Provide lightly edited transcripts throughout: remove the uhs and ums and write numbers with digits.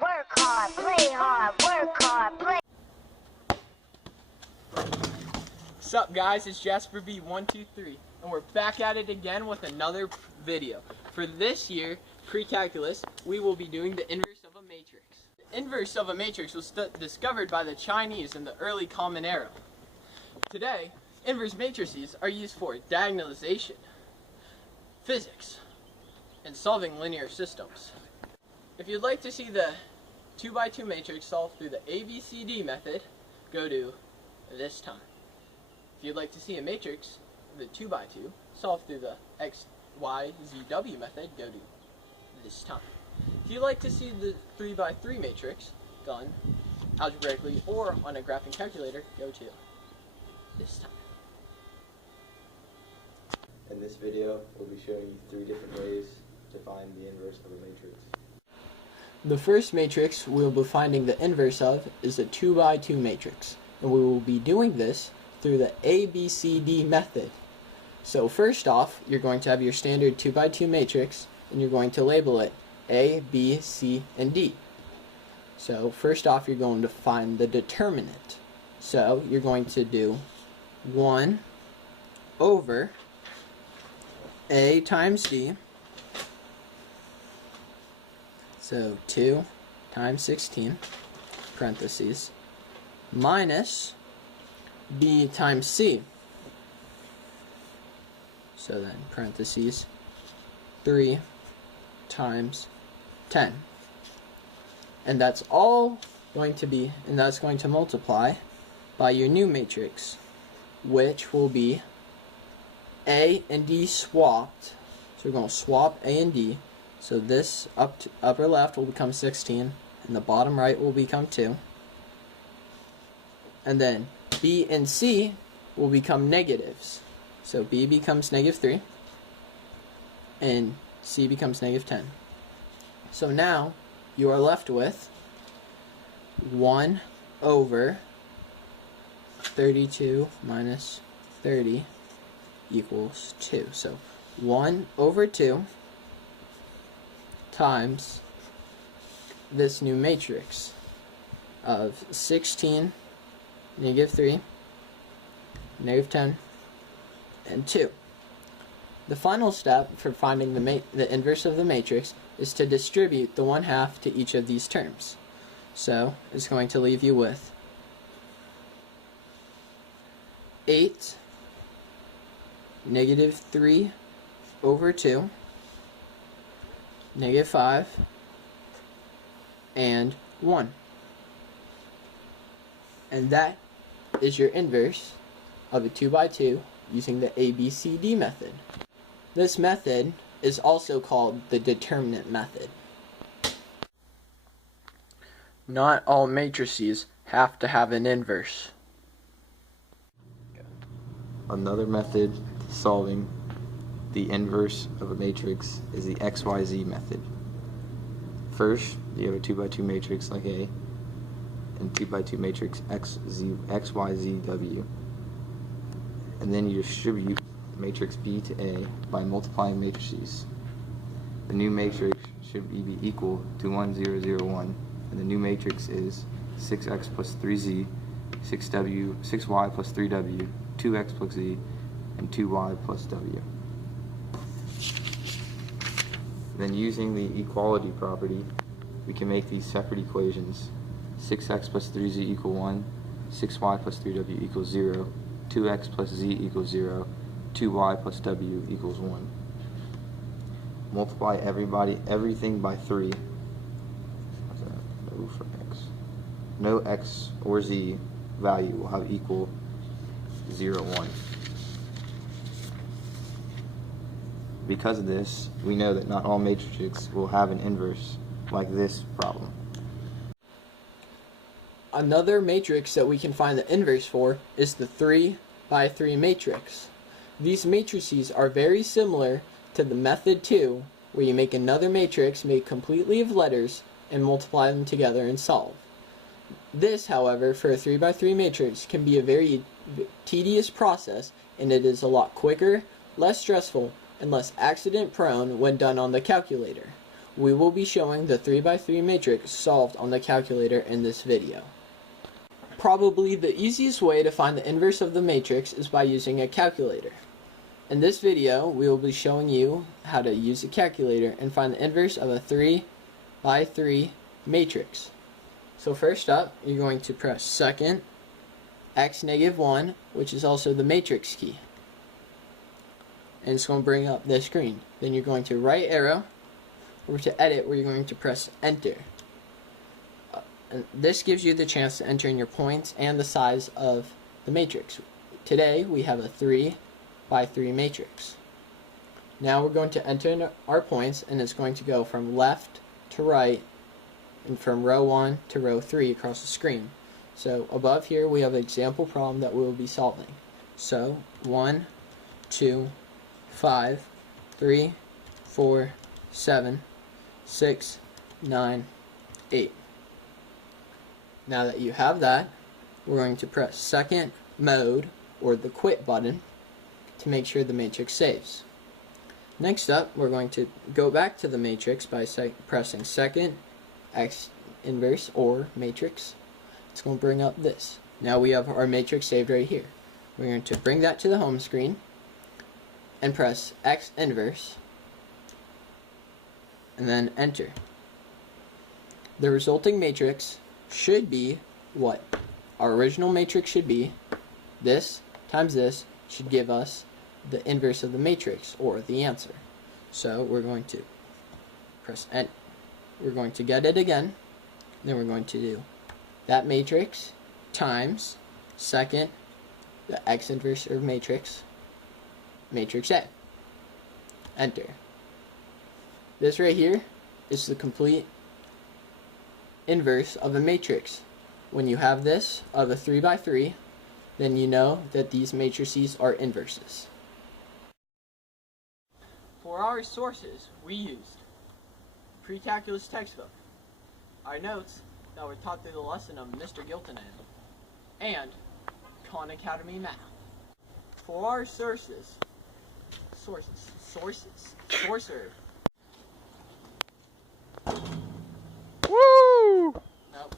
Work hard, play hard, work hard, play. What's up, guys? It's Jasper B123, and we're back at it again with another video. For this year, pre-calculus, we will be doing the inverse of a matrix. The inverse of a matrix was discovered by the Chinese in the early Common Era. Today, inverse matrices are used for diagonalization, physics, and solving linear systems. If you'd like to see the 2x2 matrix solved through the ABCD method, go to this time. If you'd like to see a matrix, the 2x2, solved through the XYZW method, go to this time. If you'd like to see the 3x3 matrix done algebraically or on a graphing calculator, go to this time. In this video, we'll be showing you 3 different ways to find the inverse of a matrix. The first matrix we'll be finding the inverse of is a 2x2 matrix, and we will be doing this through the ABCD method. So first off, you're going to have your standard 2x2 matrix, and you're going to label it A, B, C, and D. So first off, you're going to find the determinant. So you're going to do 1 over A times D, so 2 times 16, parentheses, minus B times C, so then parentheses, 3 times 10. And that's all going to be, and that's going to multiply by your new matrix, which will be A and D swapped. So we're going to swap A and D. So this upper left will become 16, and the bottom right will become 2. And then B and C will become negatives. So B becomes -3, and C becomes -10. So now you are left with 1 over 32 minus 30 equals 2. So 1 over 2 times this new matrix of 16, -3, -10, and 2. The final step for finding the inverse of the matrix is to distribute the 1/2 to each of these terms. So it's going to leave you with 8 -3 over 2, -5, and 1. And that is your inverse of a 2x2 using the ABCD method. This method is also called the determinant method. Not all matrices have to have an inverse. Another method to solving the inverse of a matrix is the XYZ method. First, you have a 2x2 matrix like A, and 2x2 matrix XYZW. And then you distribute matrix B to A by multiplying matrices. The new matrix should be equal to 1, 0, 0, 1, and the new matrix is 6x plus 3z, 6y plus 3w, 2x plus z, and 2y plus w. Then using the equality property, we can make these separate equations. 6x plus 3z equal 1, 6y plus 3w equals 0, 2x plus z equals 0, 2y plus w equals 1. Multiply everything by 3. What's that? No for x. No x or z value will have equal 0, 1. Because of this, we know that not all matrices will have an inverse like this problem. Another matrix that we can find the inverse for is the 3x3 matrix. These matrices are very similar to the method 2, where you make another matrix made completely of letters and multiply them together and solve. This, however, for a 3x3 matrix can be a very tedious process, and it is a lot quicker, less stressful, and less accident prone when done on the calculator. we will be showing the 3x3 matrix solved on the calculator in this video. Probably the easiest way to find the inverse of the matrix is by using a calculator. In this video, we will be showing you how to use a calculator and find the inverse of a 3x3 matrix. So first up, you're going to press second x negative 1, which is also the matrix key. And it's going to bring up this screen. Then you're going to right arrow over to edit, where you're going to press enter. And this gives you the chance to enter in your points and the size of the matrix. Today we have a 3x3 matrix. Now we're going to enter in our points, and it's going to go from left to right and from row 1 to row 3 across the screen. So above here we have an example problem that we will be solving. So 1, 2, 5, 3, 4, 7, 6, 9, 8. Now that you have that, we're going to press second mode, or the quit button, to make sure the matrix saves. Next up, we're going to go back to the matrix by pressing second x inverse or matrix. It's going to bring up this. Now we have our matrix saved right here. We're going to bring that to the home screen and press x inverse and then enter. The resulting matrix should be what our original matrix should be. This times this should give us the inverse of the matrix, or the answer. So we're going to press enter. We're going to get it again. Then we're going to do that matrix times second the x inverse of matrix, matrix A. Enter. This right here is the complete inverse of a matrix. When you have this of a 3x3, then you know that these matrices are inverses. For our sources, we used Precalculus textbook, our notes that were taught through the lesson of Mr. Giltonan, and Khan Academy Math. For our sources, Woo! Nope.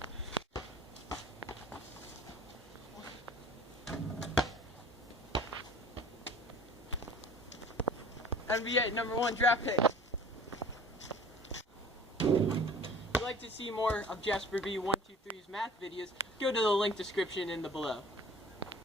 NBA #1 draft pick. If you'd like to see more of Jasper B 123's math videos, go to the link description in the below.